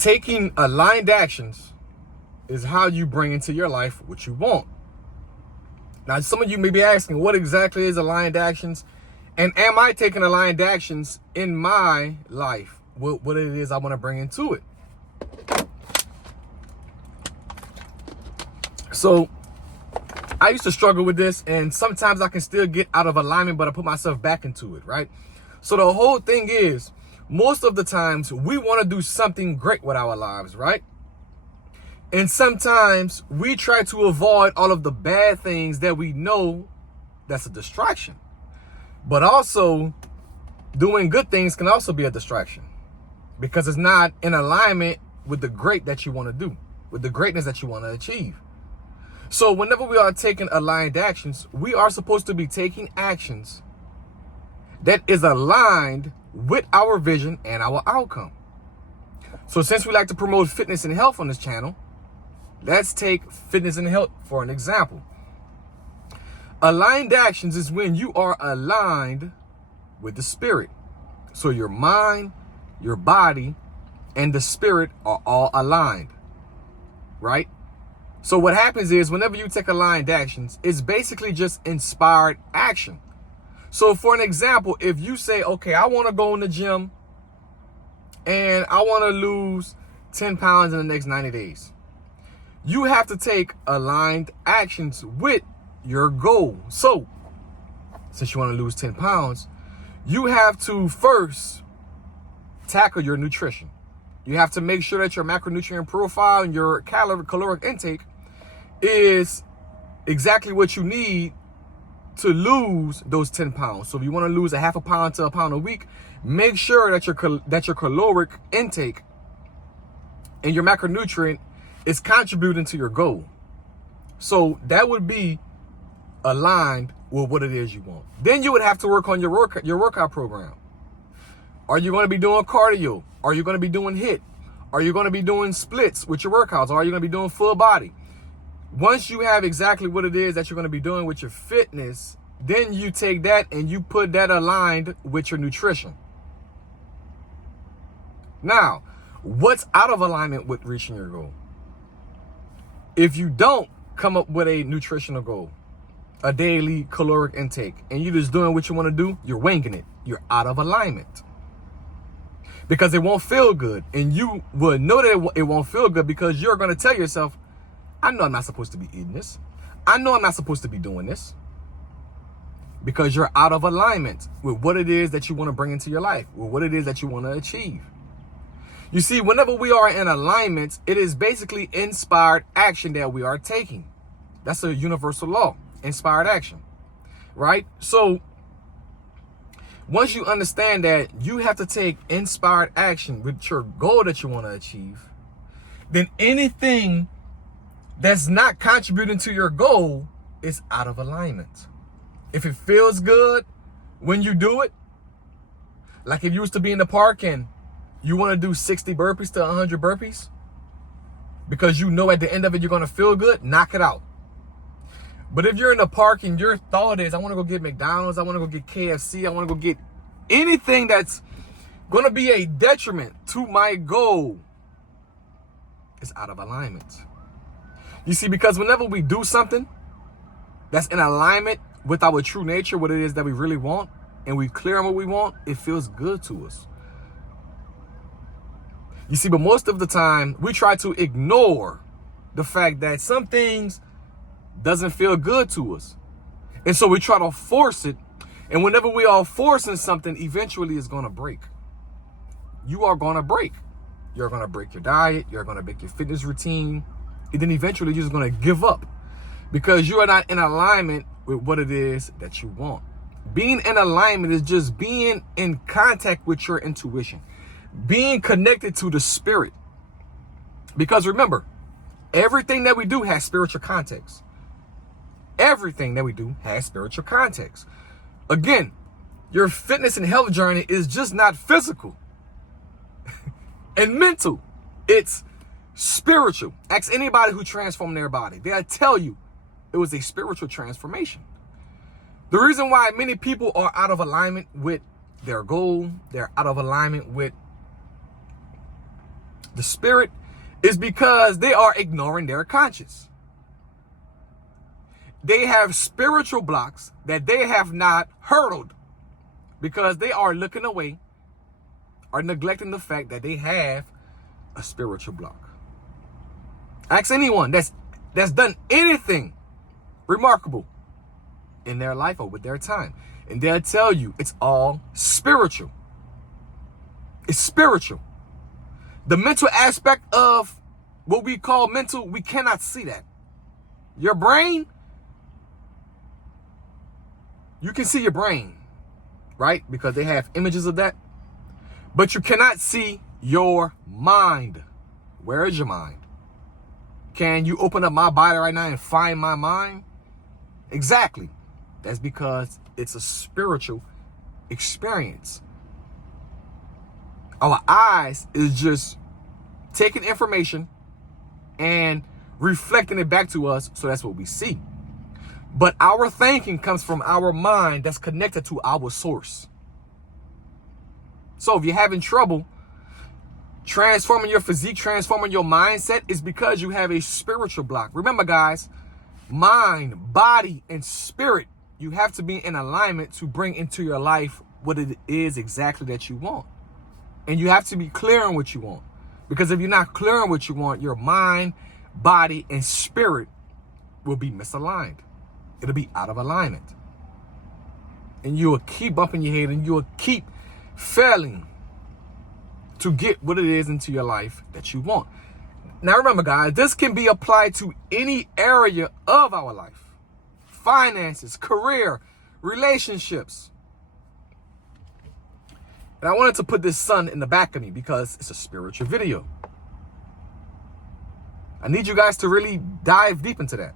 taking aligned actions is how you bring into your life what you want. Now, some of you may be asking, what exactly is aligned actions? And am I taking aligned actions in my life? What it is I want to bring into it. So I used to struggle with this, and sometimes I can still get out of alignment, but I put myself back into it, right? So the whole thing is, most of the times we want to do something great with our lives, right? And sometimes we try to avoid all of the bad things that we know that's a distraction. But also, doing good things can also be a distraction because it's not in alignment with the great that you want to do, with the greatness that you want to achieve. So whenever we are taking aligned actions, we are supposed to be taking actions that is aligned with our vision and our outcome. So since we like to promote fitness and health on this channel, let's take fitness and health for an example. Aligned actions is when you are aligned with the spirit. So your mind, your body, and the spirit are all aligned, right? So what happens is whenever you take aligned actions, it's basically just inspired action. So for an example, if you say, okay, I want to go in the gym and I want to lose 10 pounds in the next 90 days. You have to take aligned actions with your goal. So since you want to lose 10 pounds, you have to first tackle your nutrition. You have to make sure that your macronutrient profile and your caloric intake is exactly what you need to lose those 10 pounds. So if you want to lose a half a pound to a pound a week, make sure that your caloric intake and your macronutrient is contributing to your goal. So that would be aligned with what it is you want. Then you would have to work on your workout program. Are you going to be doing cardio? Are you going to be doing HIIT? Are you going to be doing splits with your workouts? Or are you going to be doing full body? Once you have exactly what it is that you're going to be doing with your fitness, then you take that and you put that aligned with your nutrition. Now, what's out of alignment with reaching your goal? If you don't come up with a nutritional goal, a daily caloric intake, and you're just doing what you want to do, you're winging it. You're out of alignment. Because it won't feel good. And you will know that it won't feel good because you're going to tell yourself, I know I'm not supposed to be eating this. I know I'm not supposed to be doing this. Because you're out of alignment with what it is that you want to bring into your life, with what it is that you want to achieve. You see, whenever we are in alignment, it is basically inspired action that we are taking. That's a universal law, inspired action, right? So once you understand that you have to take inspired action with your goal that you want to achieve, then anything that's not contributing to your goal is out of alignment. If it feels good when you do it, like if you used to be in the park and you want to do 60 burpees to 100 burpees, because you know at the end of it you're going to feel good, knock it out. But if you're in the park and your thought is, I want to go get McDonald's, I want to go get KFC, I want to go get anything that's going to be a detriment to my goal, it's out of alignment. You see, because whenever we do something that's in alignment with our true nature, what it is that we really want, and we clear on what we want, it feels good to us. You see, but most of the time, we try to ignore the fact that some things doesn't feel good to us. And so we try to force it. And whenever we are forcing something, eventually it's going to break. You are going to break. You're going to break your diet. You're going to break your fitness routine. And then eventually you're just going to give up because you are not in alignment with what it is that you want. Being in alignment is just being in contact with your intuition, being connected to the spirit. Because remember, everything that we do has spiritual context. Everything that we do has spiritual context. Again, your fitness and health journey is just not physical and mental. It's spiritual. Ask anybody who transformed their body. They'll tell you it was a spiritual transformation. The reason why many people are out of alignment with their goal, they're out of alignment with the spirit, is because they are ignoring their conscience. They have spiritual blocks that they have not hurdled because they are looking away or neglecting the fact that they have a spiritual block. Ask anyone that's done anything remarkable in their life or with their time, and they'll tell you it's all spiritual. It's spiritual. The mental aspect of what we call mental, we cannot see that. Your brain, you can see your brain, right? Because they have images of that. But you cannot see your mind. Where is your mind? Can you open up my body right now and find my mind? Exactly. That's because it's a spiritual experience. Our eyes is just taking information and reflecting it back to us, so that's what we see. But our thinking comes from our mind that's connected to our source. So if you're having trouble transforming your physique, transforming your mindset, it's because you have a spiritual block. Remember, guys, mind, body, and spirit, you have to be in alignment to bring into your life what it is exactly that you want. And you have to be clear on what you want. Because if you're not clear on what you want, your mind, body, and spirit will be misaligned. It'll be out of alignment. And you will keep bumping your head and you will keep failing to get what it is into your life that you want. Now remember, guys, this can be applied to any area of our life. Finances, career, relationships. And I wanted to put this sun in the back of me because it's a spiritual video. I need you guys to really dive deep into that.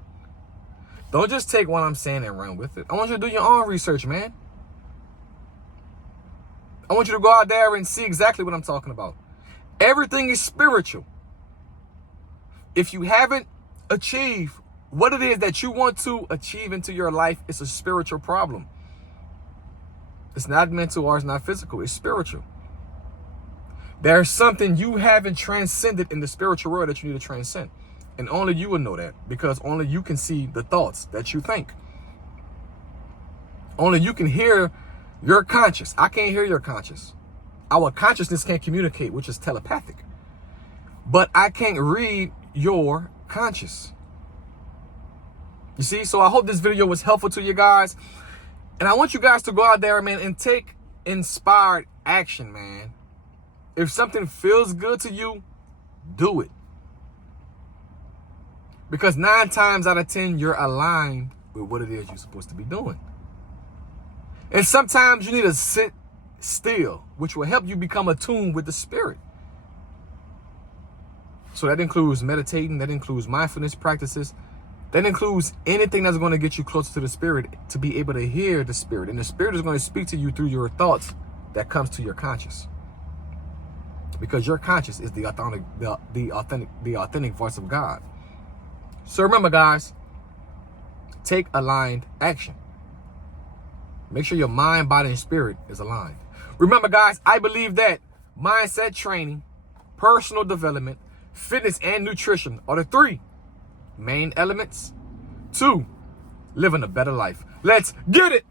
Don't just take what I'm saying and run with it. I want you to do your own research, man. I want you to go out there and see exactly what I'm talking about. Everything is spiritual. If you haven't achieved what it is that you want to achieve into your life, it's a spiritual problem. It's not mental or it's not physical. It's spiritual. There's something you haven't transcended in the spiritual world that you need to transcend. And only you will know that because only you can see the thoughts that you think. Only you can hear your conscious. I can't hear your conscious. Our consciousness can't communicate, which is telepathic. But I can't read your conscious. You see? So I hope this video was helpful to you guys. And I want you guys to go out there, man, and take inspired action, man. If something feels good to you, do it. Because 9 times out of 10, you're aligned with what it is you're supposed to be doing. And sometimes you need to sit still, which will help you become attuned with the spirit. So that includes meditating, that includes mindfulness practices, that includes anything that's going to get you closer to the spirit to be able to hear the spirit. And the spirit is going to speak to you through your thoughts that comes to your conscious. Because your conscious is the authentic voice of God. So remember, guys, take aligned action. Make sure your mind, body, and spirit is aligned. Remember, guys, I believe that mindset training, personal development, fitness, and nutrition are the 3 main elements to living a better life. Let's get it.